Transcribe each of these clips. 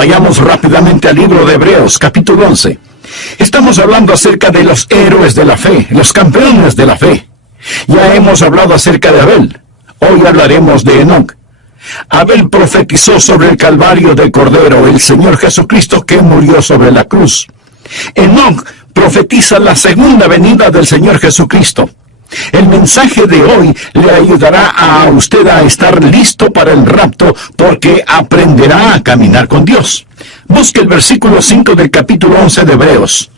Vayamos rápidamente al libro de Hebreos, capítulo 11. Estamos hablando acerca de los héroes de la fe, los campeones de la fe. Ya hemos hablado acerca de Abel. Hoy hablaremos de Enoc. Abel profetizó sobre el Calvario del Cordero, el Señor Jesucristo que murió sobre la cruz. Enoc profetiza la segunda venida del Señor Jesucristo. El mensaje de hoy le ayudará a usted a estar listo para el rapto porque aprenderá a caminar con Dios. Busque el versículo 5 del capítulo 11 de Hebreos.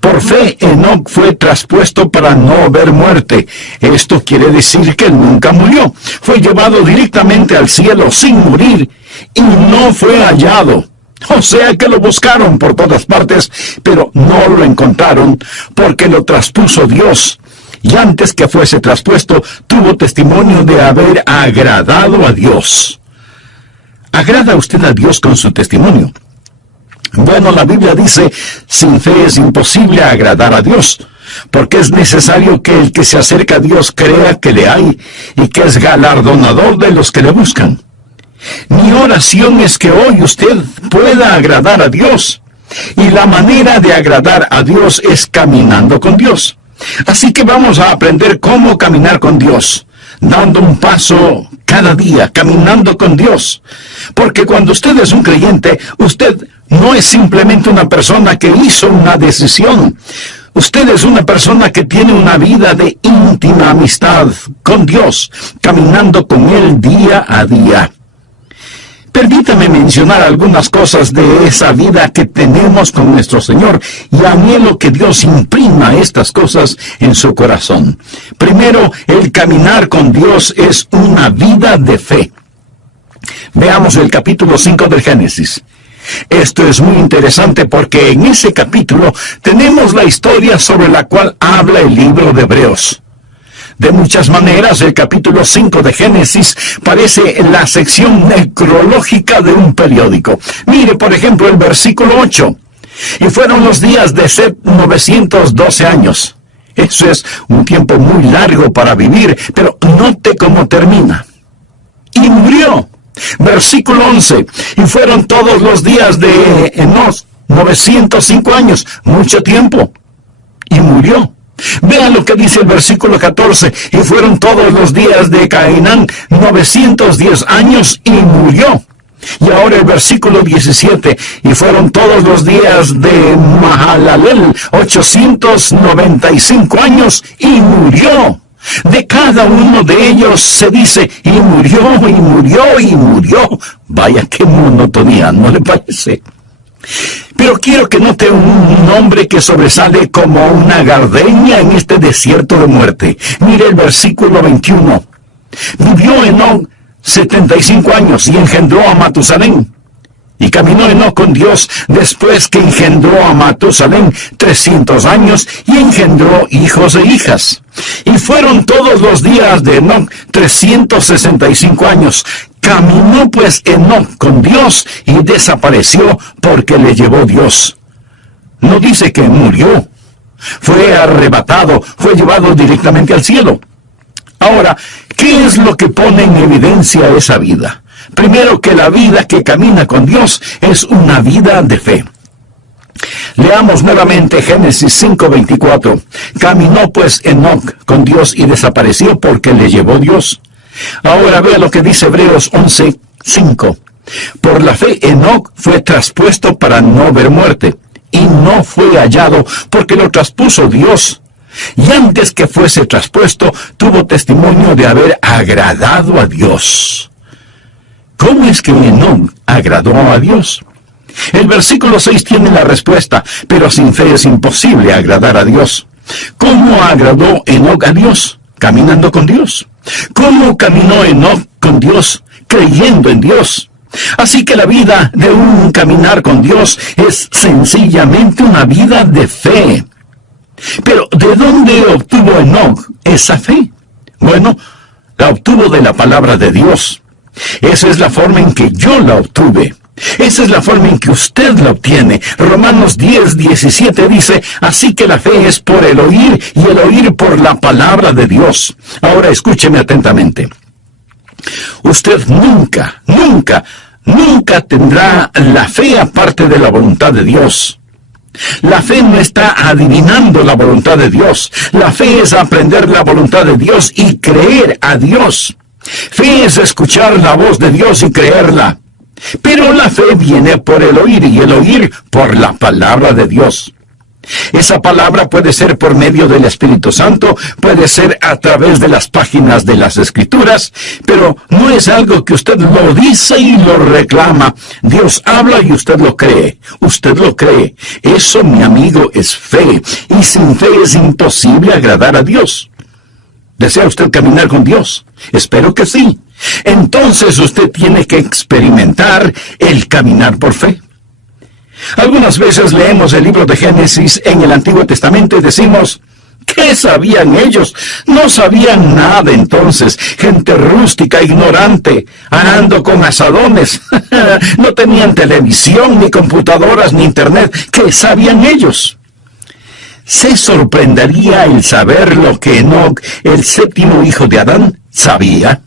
Por fe, Enoc fue traspuesto para no ver muerte. Esto quiere decir que él nunca murió. Fue llevado directamente al cielo sin morir y no fue hallado. O sea que lo buscaron por todas partes, pero no lo encontraron porque lo traspuso Dios. Y antes que fuese traspuesto, tuvo testimonio de haber agradado a Dios. ¿Agrada usted a Dios con su testimonio? Bueno, la Biblia dice, sin fe es imposible agradar a Dios, porque es necesario que el que se acerca a Dios crea que le hay y que es galardonador de los que le buscan. Mi oración es que hoy usted pueda agradar a Dios, y la manera de agradar a Dios es caminando con Dios. Así que vamos a aprender cómo caminar con Dios, dando un paso cada día, caminando con Dios. Porque cuando usted es un creyente, usted no es simplemente una persona que hizo una decisión. Usted es una persona que tiene una vida de íntima amistad con Dios, caminando con Él día a día. Permítame mencionar algunas cosas de esa vida que tenemos con nuestro Señor y anhelo que Dios imprima estas cosas en su corazón. Primero, el caminar con Dios es una vida de fe. Veamos el capítulo 5 del Génesis. Esto es muy interesante porque en ese capítulo tenemos la historia sobre la cual habla el libro de Hebreos. De muchas maneras, el capítulo 5 de Génesis parece la sección necrológica de un periódico. Mire, por ejemplo, el versículo 8. Y fueron los días de Set 912 años. Eso es un tiempo muy largo para vivir, pero note cómo termina. Y murió. Versículo 11. Y fueron todos los días de Enoc 905 años, mucho tiempo. Y murió. Vean lo que dice el versículo 14. Y fueron todos los días de Cainán 910 años y murió. Y ahora el versículo 17. Y fueron todos los días de Mahalalel 895 años y murió. De cada uno de ellos se dice, y murió, y murió, y murió. Vaya qué monotonía, ¿no le parece? Pero quiero que note un nombre que sobresale como una gardenia en este desierto de muerte. Mire el versículo 21. Vivió Enoc 75 años y engendró a Matusalén. Y caminó Enoc con Dios después que engendró a Matusalén 300 años y engendró hijos e hijas. Y fueron todos los días de Enoc 365 años. Caminó pues Enoc con Dios y desapareció porque le llevó Dios. No dice que murió. Fue arrebatado, fue llevado directamente al cielo. Ahora, ¿qué es lo que pone en evidencia esa vida? Primero, que la vida que camina con Dios es una vida de fe. Leamos nuevamente Génesis 5:24. Caminó pues Enoc con Dios y desapareció porque le llevó Dios. Ahora vea lo que dice Hebreos 11:5. Por la fe Enoc fue traspuesto para no ver muerte, y no fue hallado porque lo traspuso Dios. Y antes que fuese traspuesto, tuvo testimonio de haber agradado a Dios. ¿Cómo es que Enoc agradó a Dios? El versículo 6 tiene la respuesta, pero sin fe es imposible agradar a Dios. ¿Cómo agradó Enoc a Dios? Caminando con Dios. ¿Cómo caminó Enoc con Dios? Creyendo en Dios. Así que la vida de un caminar con Dios es sencillamente una vida de fe. Pero ¿de dónde obtuvo Enoc esa fe? Bueno, la obtuvo de la palabra de Dios. Esa es la forma en que yo la obtuve. Esa es la forma en que usted la obtiene. Romanos 10:17 dice, así que la fe es por el oír y el oír por la palabra de Dios. Ahora escúcheme atentamente. Usted nunca nunca tendrá la fe aparte de la voluntad de Dios. La fe no está adivinando la voluntad de Dios. La fe es aprender la voluntad de Dios y creer a Dios. Fe es escuchar la voz de Dios y creerla. Pero la fe viene por el oír y el oír por la palabra de Dios. Esa palabra puede ser por medio del Espíritu Santo, puede ser a través de las páginas de las Escrituras, pero no es algo que usted lo dice y lo reclama. Dios habla y usted lo cree. Usted lo cree. Eso, mi amigo, es fe. Y sin fe es imposible agradar a Dios. ¿Desea usted caminar con Dios? Espero que sí. Entonces usted tiene que experimentar el caminar por fe. Algunas veces leemos el libro de Génesis en el Antiguo Testamento y decimos, ¿qué sabían ellos? No sabían nada entonces. Gente rústica, ignorante, arando con azadones. No tenían televisión, ni computadoras, ni internet. ¿Qué sabían ellos? Se sorprendería el saber lo que Enoc, el séptimo hijo de Adán, sabía.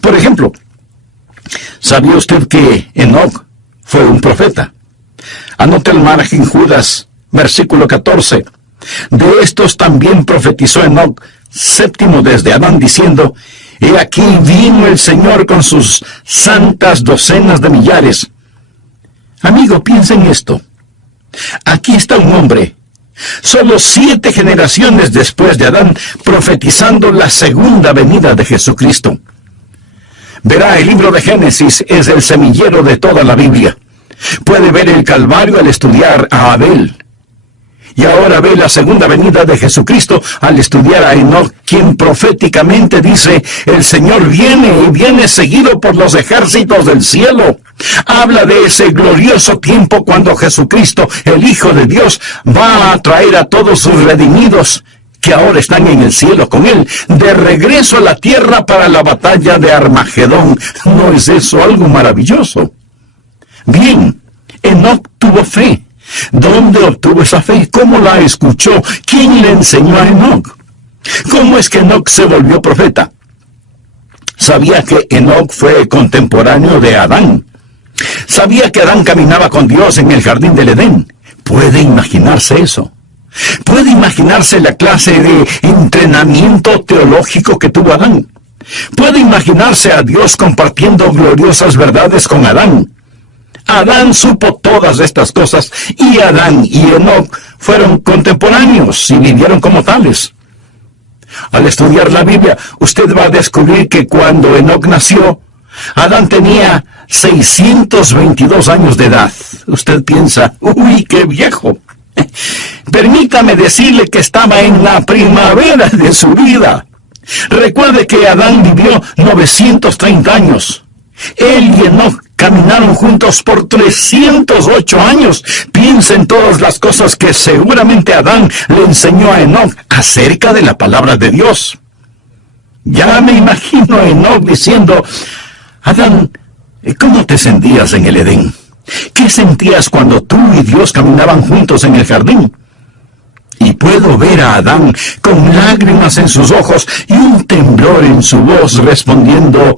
Por ejemplo, ¿sabía usted que Enoc fue un profeta? Anote el margen Judas, versículo 14. De estos también profetizó Enoc, séptimo desde Adán, diciendo, he aquí vino el Señor con sus santas docenas de millares. Amigo, piensa en esto. Aquí está un hombre, solo 7 generaciones después de Adán, profetizando la segunda venida de Jesucristo. Verá, el libro de Génesis es el semillero de toda la Biblia. Puede ver el Calvario al estudiar a Abel. Y ahora ve la segunda venida de Jesucristo al estudiar a Enoc, quien proféticamente dice, el Señor viene y viene seguido por los ejércitos del cielo. Habla de ese glorioso tiempo cuando Jesucristo, el Hijo de Dios, va a traer a todos sus redimidos, que ahora están en el cielo con Él, de regreso a la tierra para la batalla de Armagedón. ¿No es eso algo maravilloso? Bien, Enoc tuvo fe. ¿Dónde obtuvo esa fe? ¿Cómo la escuchó? ¿Quién le enseñó a Enoc? ¿Cómo es que Enoc se volvió profeta? Sabía que Enoc fue contemporáneo de Adán. Sabía que Adán caminaba con Dios en el jardín del Edén. ¿Puede imaginarse eso? ¿Puede imaginarse la clase de entrenamiento teológico que tuvo Adán? ¿Puede imaginarse a Dios compartiendo gloriosas verdades con Adán? Adán supo todas estas cosas, y Adán y Enoc fueron contemporáneos y vivieron como tales. Al estudiar la Biblia, usted va a descubrir que cuando Enoc nació, Adán tenía 622 años de edad. Usted piensa, ¡uy, qué viejo! Permítame decirle que estaba en la primavera de su vida. Recuerde que Adán vivió 930 años. Él y Enoc caminaron juntos por 308 años. Piensa en todas las cosas que seguramente Adán le enseñó a Enoc acerca de la palabra de Dios. Ya me imagino a Enoc diciendo, Adán, ¿cómo te sentías en el Edén? ¿Qué sentías cuando tú y Dios caminaban juntos en el jardín? Y puedo ver a Adán con lágrimas en sus ojos y un temblor en su voz respondiendo,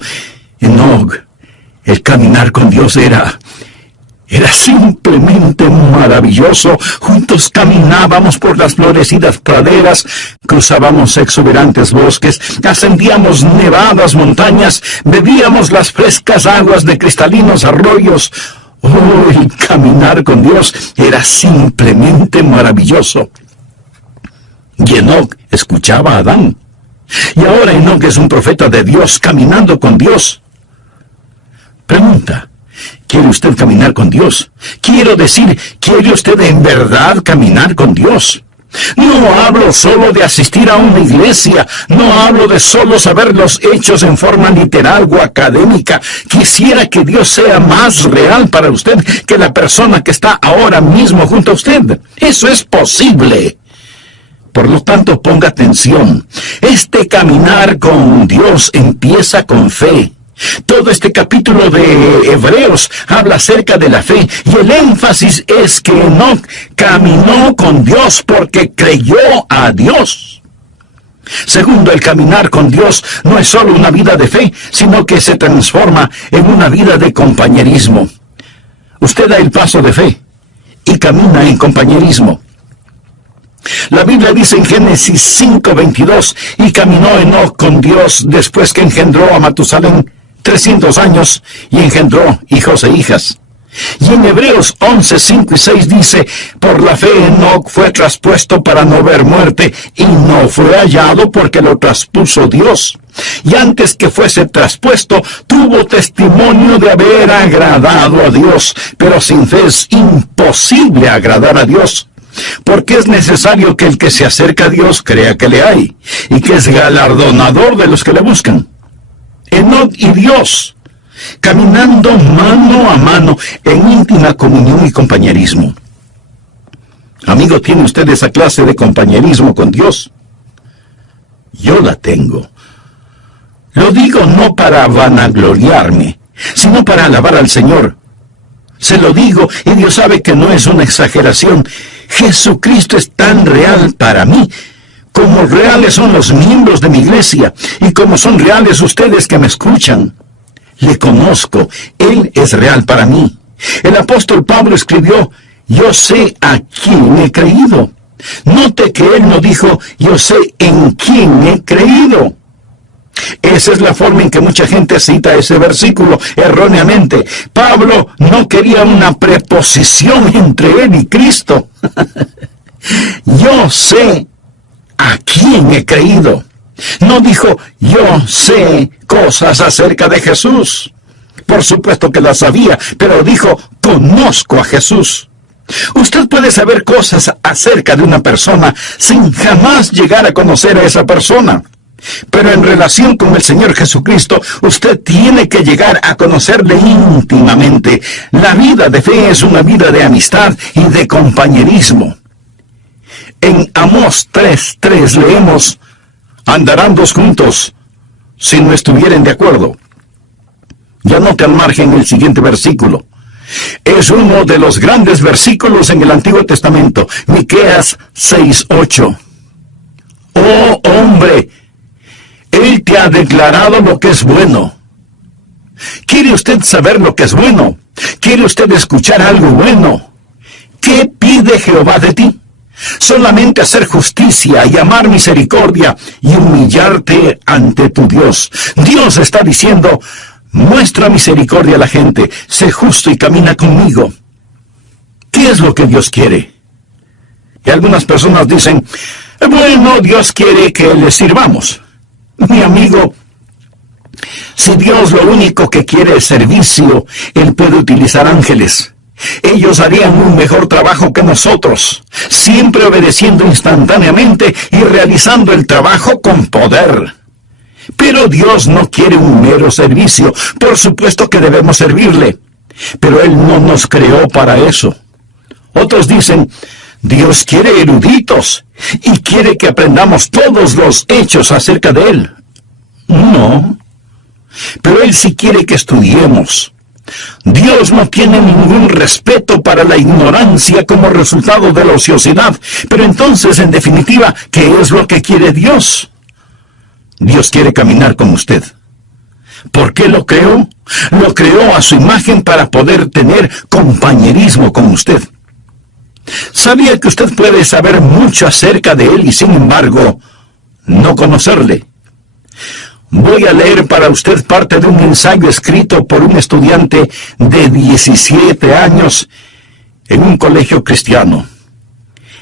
Enoc, el caminar con Dios era simplemente maravilloso. Juntos caminábamos por las florecidas praderas, cruzábamos exuberantes bosques, ascendíamos nevadas montañas, bebíamos las frescas aguas de cristalinos arroyos. Oh, el caminar con Dios era simplemente maravilloso. Y Enoc escuchaba a Adán. Y ahora Enoc es un profeta de Dios caminando con Dios. Pregunta, ¿quiere usted caminar con Dios? Quiero decir, ¿quiere usted en verdad caminar con Dios? No hablo solo de asistir a una iglesia, no hablo de solo saber los hechos en forma literal o académica. Quisiera que Dios sea más real para usted que la persona que está ahora mismo junto a usted. Eso es posible. Por lo tanto, ponga atención. Este caminar con Dios empieza con fe. Todo este capítulo de Hebreos habla acerca de la fe, y el énfasis es que Enoc caminó con Dios porque creyó a Dios. Segundo, el caminar con Dios no es solo una vida de fe, sino que se transforma en una vida de compañerismo. Usted da el paso de fe y camina en compañerismo. La Biblia dice en Génesis 5:22, y caminó Enoc con Dios después que engendró a Matusalén 300 años y engendró hijos e hijas. Y en Hebreos 11:5 y 6 dice, por la fe Enoc fue traspuesto para no ver muerte, y no fue hallado porque lo traspuso Dios. Y antes que fuese traspuesto, tuvo testimonio de haber agradado a Dios. Pero sin fe es imposible agradar a Dios, porque es necesario que el que se acerca a Dios crea que le hay, y que es galardonador de los que le buscan. Enoc y Dios, caminando mano a mano en íntima comunión y compañerismo. Amigo, ¿tiene usted esa clase de compañerismo con Dios? Yo la tengo. Lo digo no para vanagloriarme, sino para alabar al Señor. Se lo digo, y Dios sabe que no es una exageración. Jesucristo es tan real para mí, como reales son los miembros de mi iglesia, y como son reales ustedes que me escuchan. Le conozco, Él es real para mí. El apóstol Pablo escribió, yo sé a quién he creído. Note que él no dijo, yo sé en quién he creído. Esa es la forma en que mucha gente cita ese versículo erróneamente. Pablo no quería una preposición entre él y Cristo. Yo sé a quién he creído. No dijo, yo sé cosas acerca de Jesús. Por supuesto que las sabía, pero dijo, conozco a Jesús. Usted puede saber cosas acerca de una persona sin jamás llegar a conocer a esa persona. Pero en relación con el Señor Jesucristo, usted tiene que llegar a conocerle íntimamente. La vida de fe es una vida de amistad y de compañerismo. En Amós 3:3 leemos, andarán dos juntos si no estuvieren de acuerdo. Ya note al margen el siguiente versículo. Es uno de los grandes versículos en el Antiguo Testamento, Miqueas 6:8. Oh hombre, Él te ha declarado lo que es bueno. ¿Quiere usted saber lo que es bueno? ¿Quiere usted escuchar algo bueno? ¿Qué pide Jehová de ti? Solamente hacer justicia y amar misericordia y humillarte ante tu Dios. Dios está diciendo, muestra misericordia a la gente, sé justo y camina conmigo. ¿Qué es lo que Dios quiere? Y algunas personas dicen, bueno, Dios quiere que le sirvamos. Mi amigo, si Dios lo único que quiere es servicio, Él puede utilizar ángeles. Ellos harían un mejor trabajo que nosotros, siempre obedeciendo instantáneamente y realizando el trabajo con poder. Pero Dios no quiere un mero servicio. Por supuesto que debemos servirle, pero Él no nos creó para eso. Otros dicen, Dios quiere eruditos y quiere que aprendamos todos los hechos acerca de Él. No, pero Él sí quiere que estudiemos. Dios no tiene ningún respeto para la ignorancia como resultado de la ociosidad. Pero entonces, en definitiva, ¿qué es lo que quiere Dios? Dios quiere caminar con usted. ¿Por qué lo creó? Lo creó a su imagen para poder tener compañerismo con usted. ¿Sabía que usted puede saber mucho acerca de Él y sin embargo no conocerle? Voy a leer para usted parte de un ensayo escrito por un estudiante de 17 años en un colegio cristiano.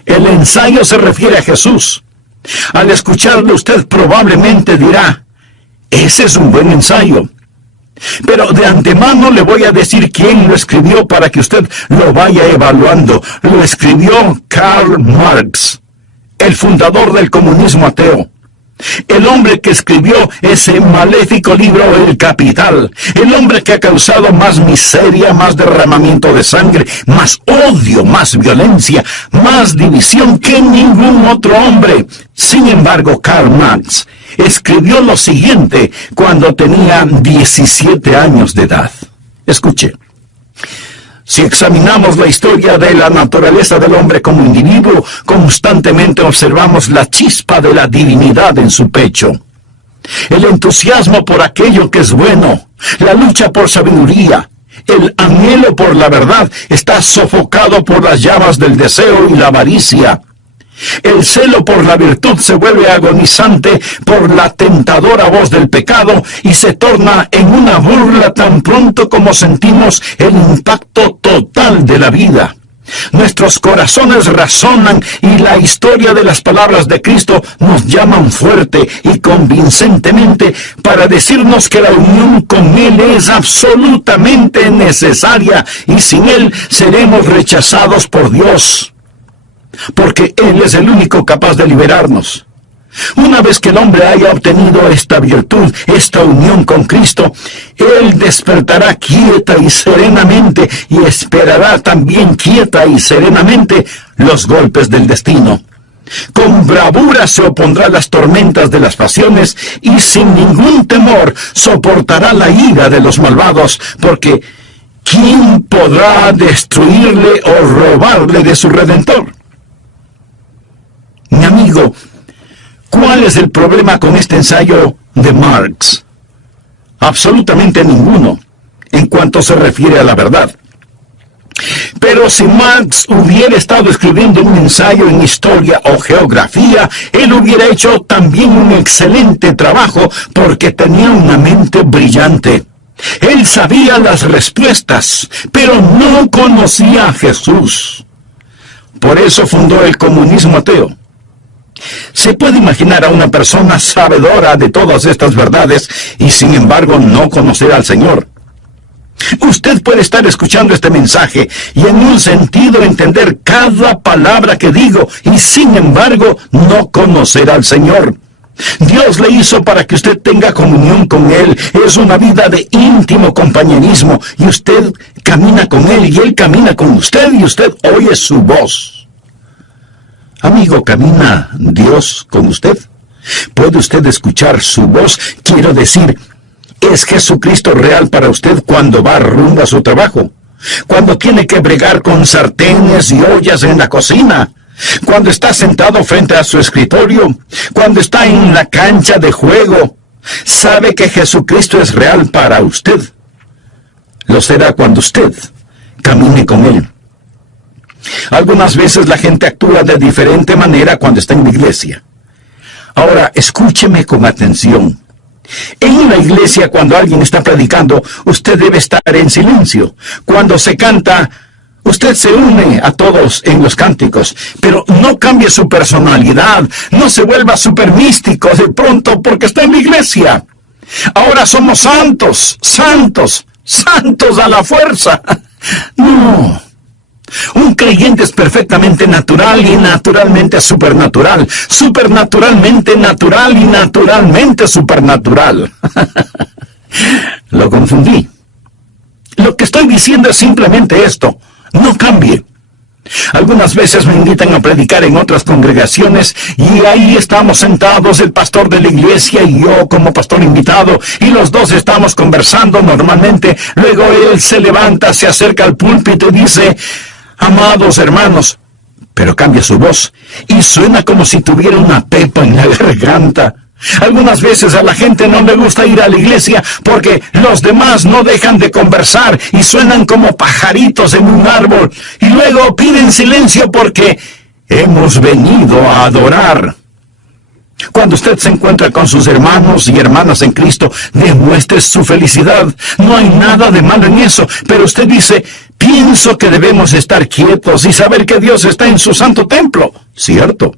El ensayo se refiere a Jesús. Al escucharlo usted probablemente dirá, ese es un buen ensayo. Pero de antemano le voy a decir quién lo escribió para que usted lo vaya evaluando. Lo escribió Karl Marx, el fundador del comunismo ateo. El hombre que escribió ese maléfico libro El Capital. El hombre que ha causado más miseria, más derramamiento de sangre, más odio, más violencia, más división que ningún otro hombre. Sin embargo, Karl Marx escribió lo siguiente cuando tenía 17 años de edad. Escuche. Si examinamos la historia de la naturaleza del hombre como individuo, constantemente observamos la chispa de la divinidad en su pecho. El entusiasmo por aquello que es bueno, la lucha por sabiduría, el anhelo por la verdad está sofocado por las llamas del deseo y la avaricia. El celo por la virtud se vuelve agonizante por la tentadora voz del pecado y se torna en una burla tan pronto como sentimos el impacto total de la vida. Nuestros corazones razonan y la historia de las palabras de Cristo nos llaman fuerte y convincentemente para decirnos que la unión con Él es absolutamente necesaria y sin Él seremos rechazados por Dios, porque Él es el único capaz de liberarnos. Una vez que el hombre haya obtenido esta virtud, esta unión con Cristo, él despertará quieta y serenamente y esperará también quieta y serenamente los golpes del destino. Con bravura se opondrá a las tormentas de las pasiones y sin ningún temor soportará la ira de los malvados, porque ¿quién podrá destruirle o robarle de su Redentor? Mi amigo, ¿cuál es el problema con este ensayo de Marx? Absolutamente ninguno, en cuanto se refiere a la verdad. Pero si Marx hubiera estado escribiendo un ensayo en historia o geografía, él hubiera hecho también un excelente trabajo porque tenía una mente brillante. Él sabía las respuestas, pero no conocía a Jesús. Por eso fundó el comunismo ateo. Se puede imaginar a una persona sabedora de todas estas verdades y sin embargo no conocer al Señor. Usted puede estar escuchando este mensaje y en un sentido entender cada palabra que digo y sin embargo no conocer al Señor. Dios le hizo para que usted tenga comunión con Él. Es una vida de íntimo compañerismo y usted camina con Él y Él camina con usted y usted oye su voz. Amigo, ¿camina Dios con usted? ¿Puede usted escuchar su voz? Quiero decir, ¿es Jesucristo real para usted cuando va rumbo a su trabajo? Cuando tiene que bregar con sartenes y ollas en la cocina. Cuando está sentado frente a su escritorio. Cuando está en la cancha de juego. ¿Sabe que Jesucristo es real para usted? Lo será cuando usted camine con Él. Algunas veces la gente actúa de diferente manera cuando está en la iglesia. Ahora, escúcheme con atención. En una iglesia, cuando alguien está predicando, usted debe estar en silencio. Cuando se canta, usted se une a todos en los cánticos, pero no cambie su personalidad, no se vuelva súper místico de pronto porque está en la iglesia. Ahora somos santos, santos, santos a la fuerza. No. Un creyente es perfectamente natural y naturalmente supernatural. Supernaturalmente natural y naturalmente supernatural. Lo confundí. Lo que estoy diciendo es simplemente esto. No cambie. Algunas veces me invitan a predicar en otras congregaciones y ahí estamos sentados, el pastor de la iglesia y yo como pastor invitado, y los dos estamos conversando normalmente. Luego él se levanta, se acerca al púlpito y dice: amados hermanos, pero cambia su voz y suena como si tuviera una pepa en la garganta. Algunas veces a la gente no le gusta ir a la iglesia porque los demás no dejan de conversar y suenan como pajaritos en un árbol. Y luego piden silencio porque hemos venido a adorar. Cuando usted se encuentra con sus hermanos y hermanas en Cristo, demuestre su felicidad. No hay nada de malo en eso, pero usted dice: pienso que debemos estar quietos y saber que Dios está en su santo templo. ¿Cierto?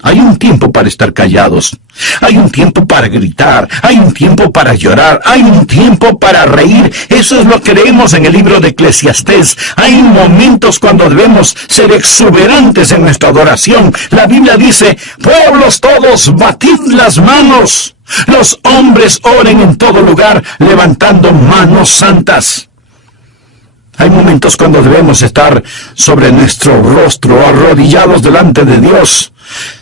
Hay un tiempo para estar callados, hay un tiempo para gritar, hay un tiempo para llorar, hay un tiempo para reír. Eso es lo que leemos en el libro de Eclesiastés. Hay momentos cuando debemos ser exuberantes en nuestra adoración. La Biblia dice: pueblos todos, batid las manos. Los hombres oren en todo lugar, levantando manos santas. Hay momentos cuando debemos estar sobre nuestro rostro, arrodillados delante de Dios.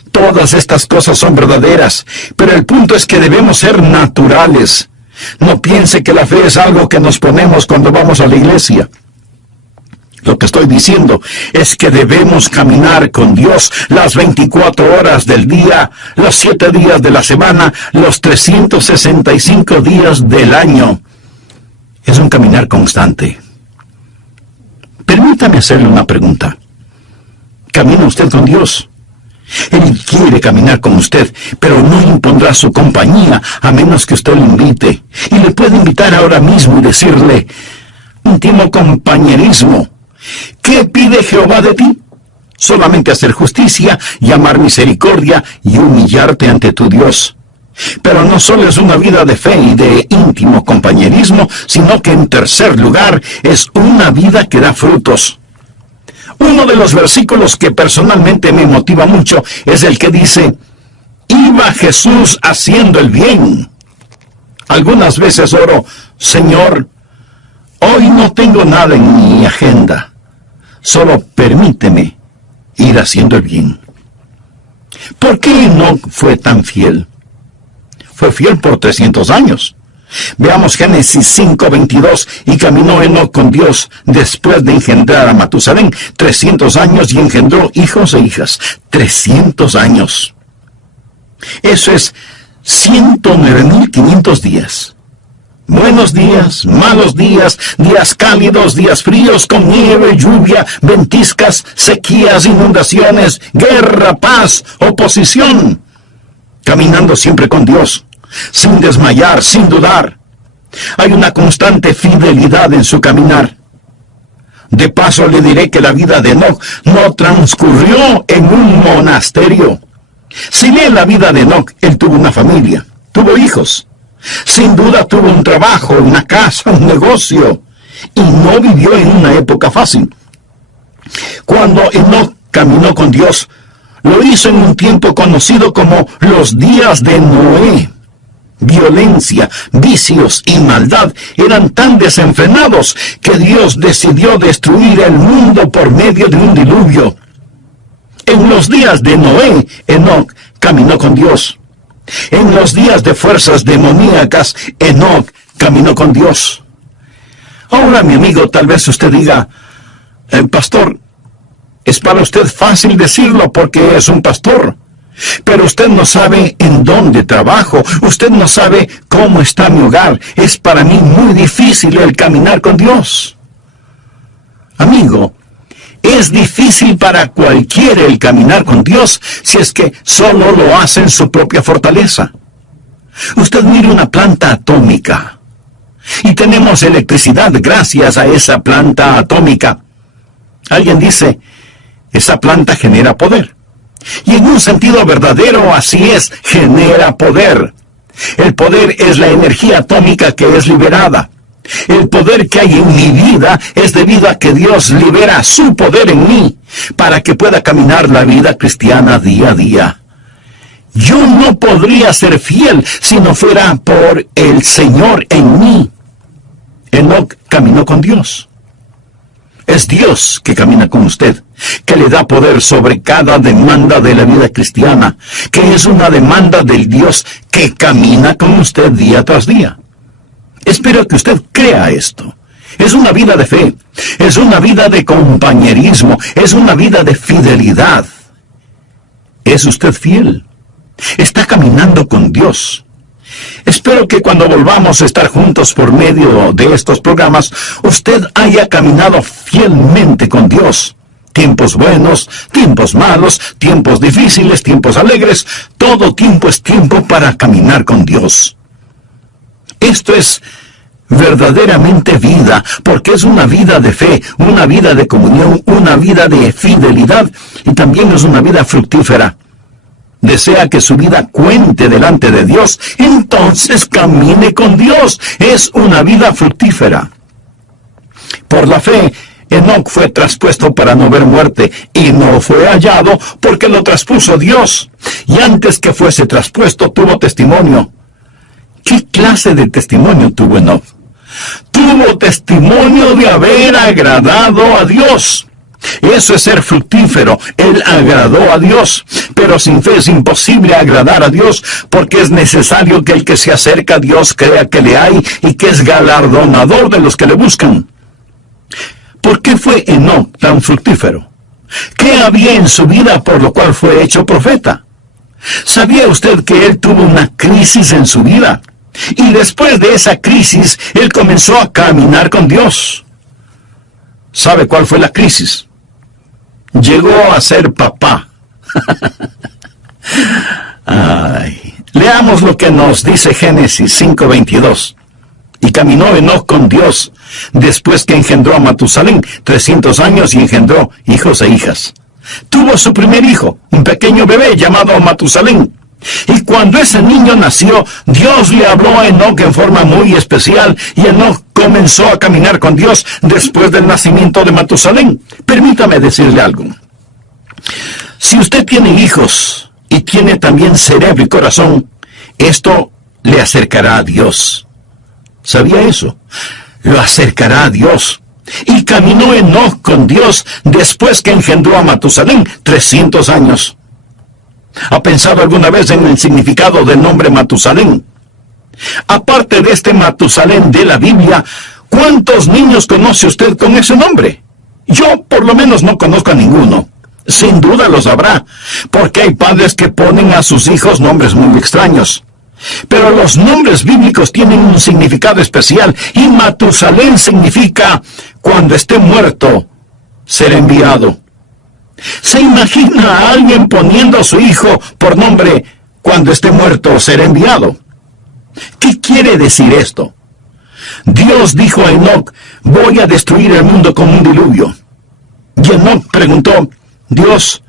Todas estas cosas son verdaderas, pero el punto es que debemos ser naturales. No piense que la fe es algo que nos ponemos cuando vamos a la iglesia. estoy diciendo es que debemos caminar con Dios las 24 horas del día, los 7 días de la semana, los 365 días del año. Es un caminar constante. Permítame hacerle una pregunta. ¿Camina usted con Dios? Él quiere caminar con usted, pero no impondrá su compañía a menos que usted lo invite. Y le puede invitar ahora mismo y decirle: íntimo compañerismo, ¿qué pide Jehová de ti? Solamente hacer justicia, llamar misericordia y humillarte ante tu Dios. Pero no solo es una vida de fe y de íntimo compañerismo, sino que en tercer lugar es una vida que da frutos. Uno de los versículos que personalmente me motiva mucho es el que dice: iba Jesús haciendo el bien. Algunas veces oro: Señor, hoy no tengo nada en mi agenda, solo permíteme ir haciendo el bien. ¿Por qué Enoc fue tan fiel? Fue fiel por 300 años. Veamos Génesis 5:22. Y caminó Enoc con Dios después de engendrar a Matusalén 300 años y engendró hijos e hijas. 300 años. Eso es 109.500 días. Buenos días, malos días, días cálidos, días fríos, con nieve, lluvia, ventiscas, sequías, inundaciones, guerra, paz, oposición. Caminando siempre con Dios, sin desmayar, sin dudar. Hay una constante fidelidad en su caminar. De paso le diré que la vida de Enoc no transcurrió en un monasterio. Si lee la vida de Enoc, él tuvo una familia, tuvo hijos. Sin duda tuvo un trabajo, una casa, un negocio, y no vivió en una época fácil. Cuando Enoc caminó con Dios, lo hizo en un tiempo conocido como los días de Noé. Violencia, vicios y maldad eran tan desenfrenados que Dios decidió destruir el mundo por medio de un diluvio. En los días de Noé, Enoc caminó con Dios. En los días de fuerzas demoníacas, Enoc caminó con Dios. Ahora, mi amigo, tal vez usted diga: pastor, es para usted fácil decirlo porque es un pastor, pero usted no sabe en dónde trabajo, usted no sabe cómo está mi hogar. Es para mí muy difícil el caminar con Dios. Amigo, es difícil para cualquiera el caminar con Dios si es que solo lo hace en su propia fortaleza. Usted mire una planta atómica y tenemos electricidad gracias a esa planta atómica. Alguien dice: esa planta genera poder. Y en un sentido verdadero, así es, genera poder. El poder es la energía atómica que es liberada. El poder que hay en mi vida es debido a que Dios libera su poder en mí para que pueda caminar la vida cristiana día a día. Yo no podría ser fiel si no fuera por el Señor en mí. Enoc caminó con Dios. Es Dios que camina con usted, que le da poder sobre cada demanda de la vida cristiana, que es una demanda del Dios que camina con usted día tras día. Espero que usted crea esto. Es una vida de fe, es una vida de compañerismo, es una vida de fidelidad. ¿Es usted fiel? Está caminando con Dios. Espero que cuando volvamos a estar juntos por medio de estos programas, usted haya caminado fielmente con Dios. Tiempos buenos, tiempos malos, tiempos difíciles, tiempos alegres, todo tiempo es tiempo para caminar con Dios. Esto es verdaderamente vida, porque es una vida de fe, una vida de comunión, una vida de fidelidad, y también es una vida fructífera. Desea que su vida cuente delante de Dios, entonces camine con Dios. Es una vida fructífera. Por la fe, Enoc fue traspuesto para no ver muerte, y no fue hallado porque lo traspuso Dios. Y antes que fuese traspuesto, tuvo testimonio. ¿Qué clase de testimonio tuvo Enoc? Tuvo testimonio de haber agradado a Dios. Eso es ser fructífero. Él agradó a Dios, pero sin fe es imposible agradar a Dios, porque es necesario que el que se acerca a Dios crea que le hay y que es galardonador de los que le buscan. ¿Por qué fue Enoc tan fructífero? ¿Qué había en su vida por lo cual fue hecho profeta? ¿Sabía usted que él tuvo una crisis en su vida? Y después de esa crisis, él comenzó a caminar con Dios. ¿Sabe cuál fue la crisis? Llegó a ser papá. Ay. Leamos lo que nos dice Génesis 5:22. Y caminó Enoc con Dios después que engendró a Matusalén 300 años y engendró hijos e hijas. Tuvo su primer hijo, un pequeño bebé llamado Matusalén. Y cuando ese niño nació, Dios le habló a Enoc en forma muy especial, y Enoc comenzó a caminar con Dios después del nacimiento de Matusalén. Permítame decirle algo. Si usted tiene hijos y tiene también cerebro y corazón, esto le acercará a Dios. ¿Sabía eso? Lo acercará a Dios. Y caminó Enoc con Dios después que engendró a Matusalén 300 años. ¿Ha pensado alguna vez en el significado del nombre Matusalén? Aparte de este Matusalén de la Biblia, ¿cuántos niños conoce usted con ese nombre? Yo por lo menos no conozco a ninguno. Sin duda los habrá, porque hay padres que ponen a sus hijos nombres muy extraños. Pero los nombres bíblicos tienen un significado especial, y Matusalén significa cuando esté muerto, ser enviado. ¿Se imagina a alguien poniendo a su hijo por nombre cuando esté muerto, ser enviado? ¿Qué quiere decir esto? Dios dijo a Enoc, voy a destruir el mundo con un diluvio. Y Enoc preguntó, Dios,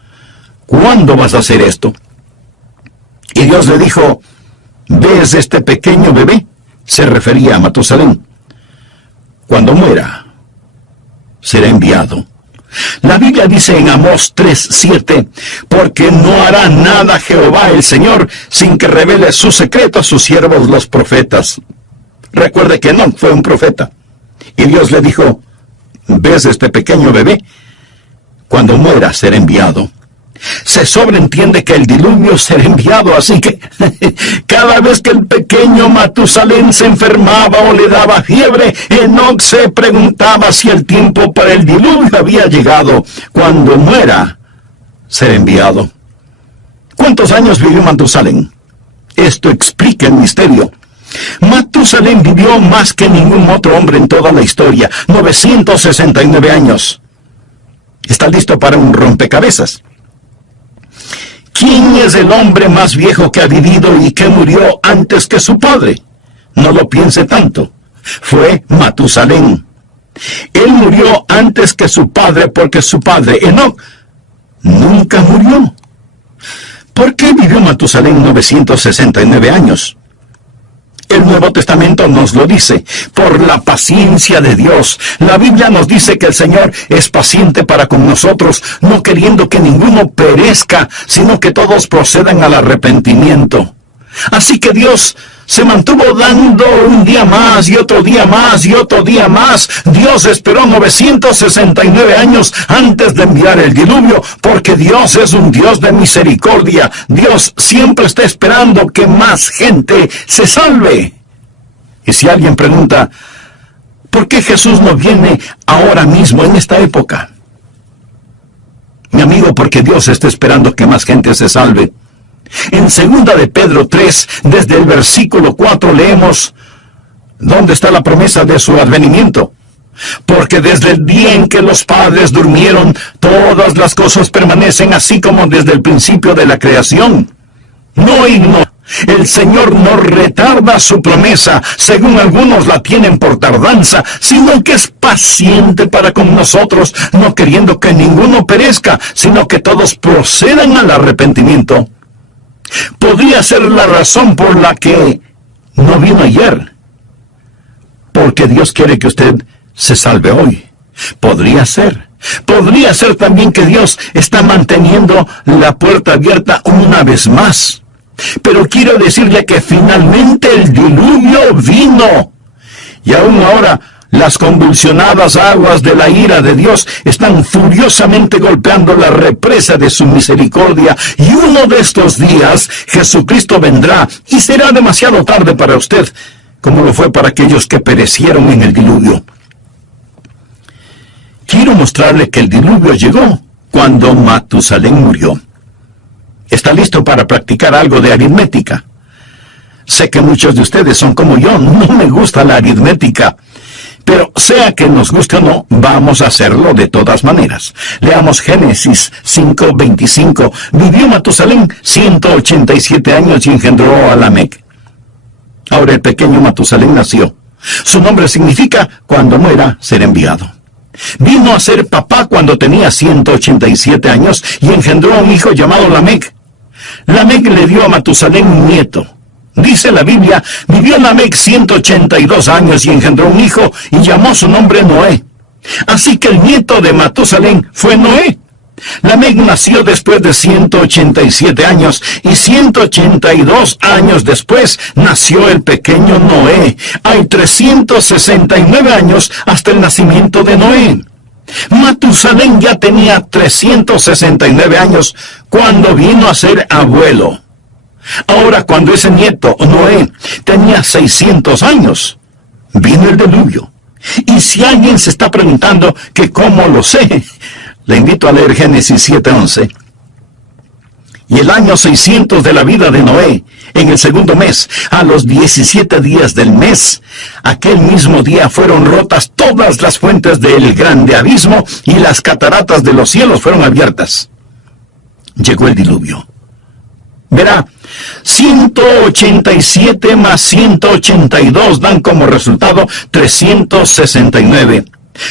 ¿cuándo vas a hacer esto? Y Dios le dijo, ¿ves este pequeño bebé? Se refería a Matusalén. Cuando muera, será enviado. La Biblia dice en Amós 3:7, porque no hará nada Jehová el Señor sin que revele su secreto a sus siervos los profetas. Recuerde que Enoc fue un profeta. Y Dios le dijo, ¿ves este pequeño bebé? Cuando muera será enviado. Se sobreentiende que el diluvio será enviado, así que cada vez que el pequeño Matusalén se enfermaba o le daba fiebre, Enoc se preguntaba si el tiempo para el diluvio había llegado. Cuando muera, será enviado. ¿Cuántos años vivió Matusalén? Esto explica el misterio. Matusalén vivió más que ningún otro hombre en toda la historia, 969 años. ¿Está listo para un rompecabezas? ¿Quién es el hombre más viejo que ha vivido y que murió antes que su padre? No lo piense tanto. Fue Matusalén. Él murió antes que su padre porque su padre, Enoc, nunca murió. ¿Por qué vivió Matusalén 969 años? El Nuevo Testamento nos lo dice, por la paciencia de Dios. La Biblia nos dice que el Señor es paciente para con nosotros, no queriendo que ninguno perezca, sino que todos procedan al arrepentimiento. Así que Dios se mantuvo dando un día más y otro día más y otro día más. Dios esperó 969 años antes de enviar el diluvio, porque Dios es un Dios de misericordia. Dios siempre está esperando que más gente se salve. Y si alguien pregunta, ¿por qué Jesús no viene ahora mismo en esta época? Mi amigo, porque Dios está esperando que más gente se salve. En 2 de Pedro 3, desde el versículo 4 leemos, ¿dónde está la promesa de su advenimiento? Porque desde el día en que los padres durmieron, todas las cosas permanecen así como desde el principio de la creación. No ignora. El Señor no retarda su promesa, según algunos la tienen por tardanza, sino que es paciente para con nosotros, no queriendo que ninguno perezca, sino que todos procedan al arrepentimiento. Podría ser la razón por la que no vino ayer, porque Dios quiere que usted se salve hoy. Podría ser. Podría ser también que Dios está manteniendo la puerta abierta una vez más. Pero quiero decirle que finalmente el diluvio vino. Y aún ahora las convulsionadas aguas de la ira de Dios están furiosamente golpeando la represa de su misericordia. Y uno de estos días Jesucristo vendrá y será demasiado tarde para usted, como lo fue para aquellos que perecieron en el diluvio. quiero mostrarle que el diluvio llegó cuando Matusalén murió. ¿Está listo para practicar algo de aritmética? Sé que muchos de ustedes son como yo, no me gusta la aritmética. Pero sea que nos guste o no, vamos a hacerlo de todas maneras. Leamos Génesis 5:25. Vivió Matusalén 187 años y engendró a Lamec. Ahora el pequeño Matusalén nació. Su nombre significa cuando muera, ser enviado. Vino a ser papá cuando tenía 187 años y engendró a un hijo llamado Lamec. Lamec le dio a Matusalén un nieto. Dice la Biblia, vivió Lamec 182 años y engendró un hijo y llamó su nombre Noé. Así que el nieto de Matusalén fue Noé. Lamec nació después de 187 años y 182 años después nació el pequeño Noé. Hay 369 años hasta el nacimiento de Noé. Matusalén ya tenía 369 años cuando vino a ser abuelo. Ahora, cuando ese nieto, Noé, tenía 600 años, vino el diluvio. Y si alguien se está preguntando que cómo lo sé, le invito a leer Génesis 7:11. Y el año 600 de la vida de Noé, en el segundo mes, a los 17 días del mes, aquel mismo día fueron rotas todas las fuentes del grande abismo y las cataratas de los cielos fueron abiertas. Llegó el diluvio. Verá, 187 más 182 dan como resultado 369.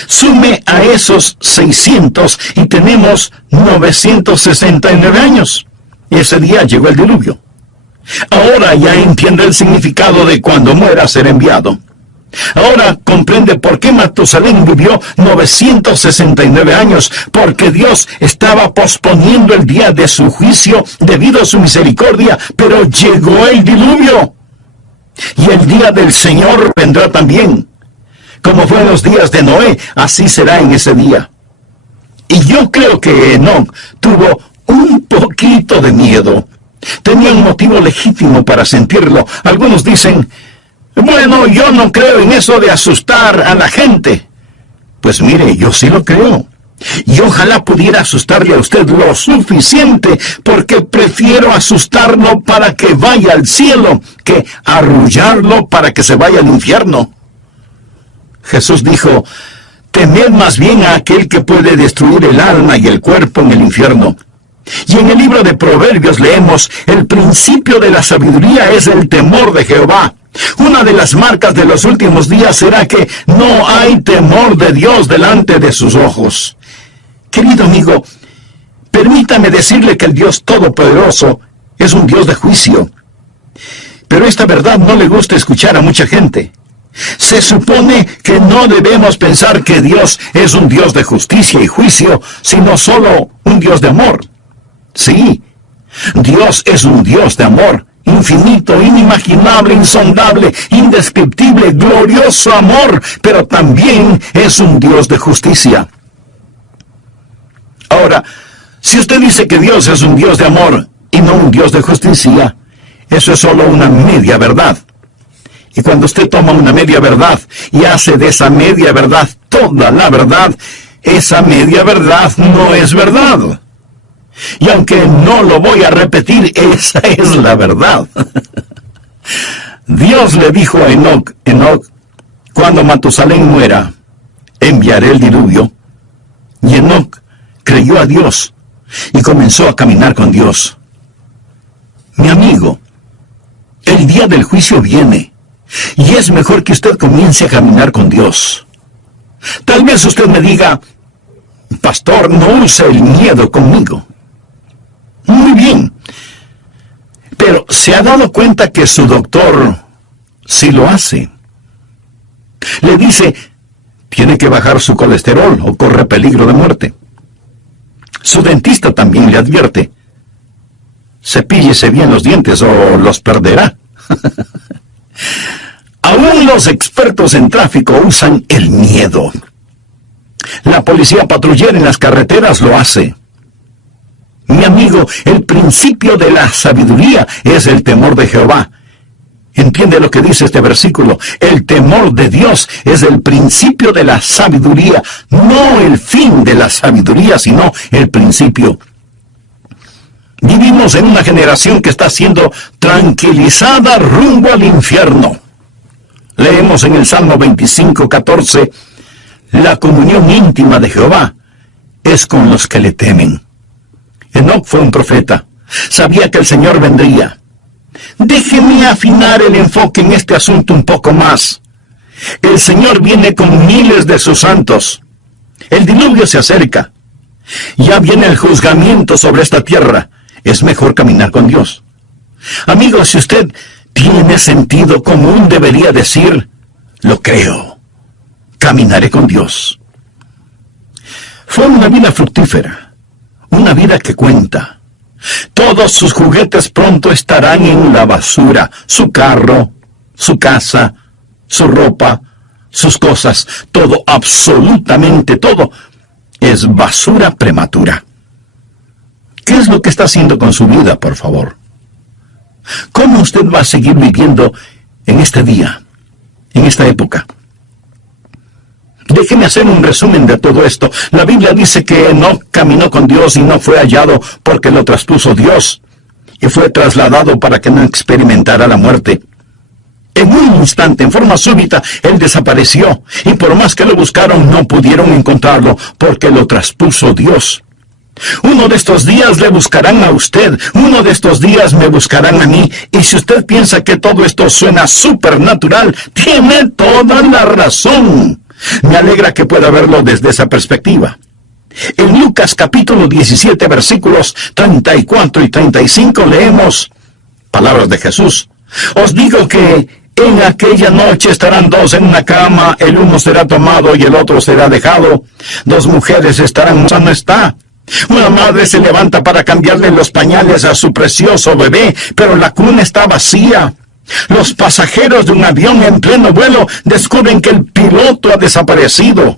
Sume a esos 600 y tenemos 969 años. Y ese día llegó el diluvio. Ahora ya entiende el significado de cuando muera ser enviado. Ahora comprende por qué Matusalén vivió 969 años, porque Dios estaba posponiendo el día de su juicio debido a su misericordia, pero llegó el diluvio. Y el día del Señor vendrá también. Como fue en los días de Noé, así será en ese día. Y yo creo que Enoc tuvo un poquito de miedo. Tenía un motivo legítimo para sentirlo. Algunos dicen, bueno, yo no creo en eso de asustar a la gente. Pues mire, yo sí lo creo. Y ojalá pudiera asustarle a usted lo suficiente, porque prefiero asustarlo para que vaya al cielo que arrullarlo para que se vaya al infierno. Jesús dijo, temed más bien a aquel que puede destruir el alma y el cuerpo en el infierno. Y en el libro de Proverbios leemos, el principio de la sabiduría es el temor de Jehová. Una de las marcas de los últimos días será que no hay temor de Dios delante de sus ojos. Querido amigo, permítame decirle que el Dios Todopoderoso es un Dios de juicio. Pero esta verdad no le gusta escuchar a mucha gente. Se supone que no debemos pensar que Dios es un Dios de justicia y juicio, sino solo un Dios de amor. Sí, Dios es un Dios de amor, infinito, inimaginable, insondable, indescriptible, glorioso amor, pero también es un Dios de justicia. Ahora, si usted dice que Dios es un Dios de amor y no un Dios de justicia, eso es solo una media verdad. Y cuando usted toma una media verdad y hace de esa media verdad toda la verdad, esa media verdad no es verdad. Y aunque no lo voy a repetir, esa es la verdad. Dios le dijo a Enoc, cuando Matusalén muera, enviaré el diluvio. Y Enoc creyó a Dios y comenzó a caminar con Dios. Mi amigo, el día del juicio viene, y es mejor que usted comience a caminar con Dios. Tal vez usted me diga, pastor, no use el miedo conmigo. Muy bien, pero ¿se ha dado cuenta que su doctor sí lo hace? Le dice, tiene que bajar su colesterol o corre peligro de muerte. Su dentista también le advierte, cepíllese bien los dientes o los perderá. Aún los expertos en tráfico usan el miedo. La policía patrullera en las carreteras lo hace. Mi amigo, el principio de la sabiduría es el temor de Jehová. ¿Entiende lo que dice este versículo? El temor de Dios es el principio de la sabiduría, no el fin de la sabiduría, sino el principio. Vivimos en una generación que está siendo tranquilizada rumbo al infierno. Leemos en el Salmo 25:14, la comunión íntima de Jehová es con los que le temen. Enoc fue un profeta, sabía que el Señor vendría. Déjeme afinar el enfoque en este asunto un poco más. El Señor viene con miles de sus santos. El diluvio se acerca. Ya viene el juzgamiento sobre esta tierra. Es mejor caminar con Dios. Amigos, si usted tiene sentido común, debería decir, lo creo. Caminaré con Dios. Fue una vida fructífera, una vida que cuenta. Todos sus juguetes pronto estarán en la basura. Su carro, su casa, su ropa, sus cosas, todo, absolutamente todo, es basura prematura. ¿Qué es lo que está haciendo con su vida, por favor? ¿Cómo usted va a seguir viviendo en este día, en esta época? Déjeme hacer un resumen de todo esto. La Biblia dice que Enoc caminó con Dios y no fue hallado porque lo traspuso Dios, y fue trasladado para que no experimentara la muerte. En un instante, en forma súbita, él desapareció, y por más que lo buscaron, no pudieron encontrarlo porque lo traspuso Dios. Uno de estos días le buscarán a usted, uno de estos días me buscarán a mí, y si usted piensa que todo esto suena supernatural, tiene toda la razón. Me alegra que pueda verlo desde esa perspectiva. En Lucas capítulo 17, versículos 34 y 35 leemos palabras de Jesús. Os digo que en aquella noche estarán dos en una cama, el uno será tomado y el otro será dejado. Dos mujeres estarán, no está. Una madre se levanta para cambiarle los pañales a su precioso bebé, pero la cuna está vacía. Los pasajeros de un avión en pleno vuelo descubren que el piloto ha desaparecido.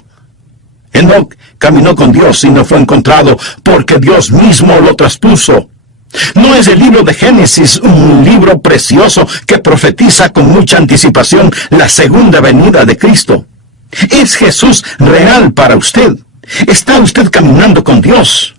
Enoc caminó con Dios y no fue encontrado porque Dios mismo lo traspuso. ¿No es el libro de Génesis un libro precioso que profetiza con mucha anticipación la segunda venida de Cristo? ¿Es Jesús real para usted? ¿Está usted caminando con Dios?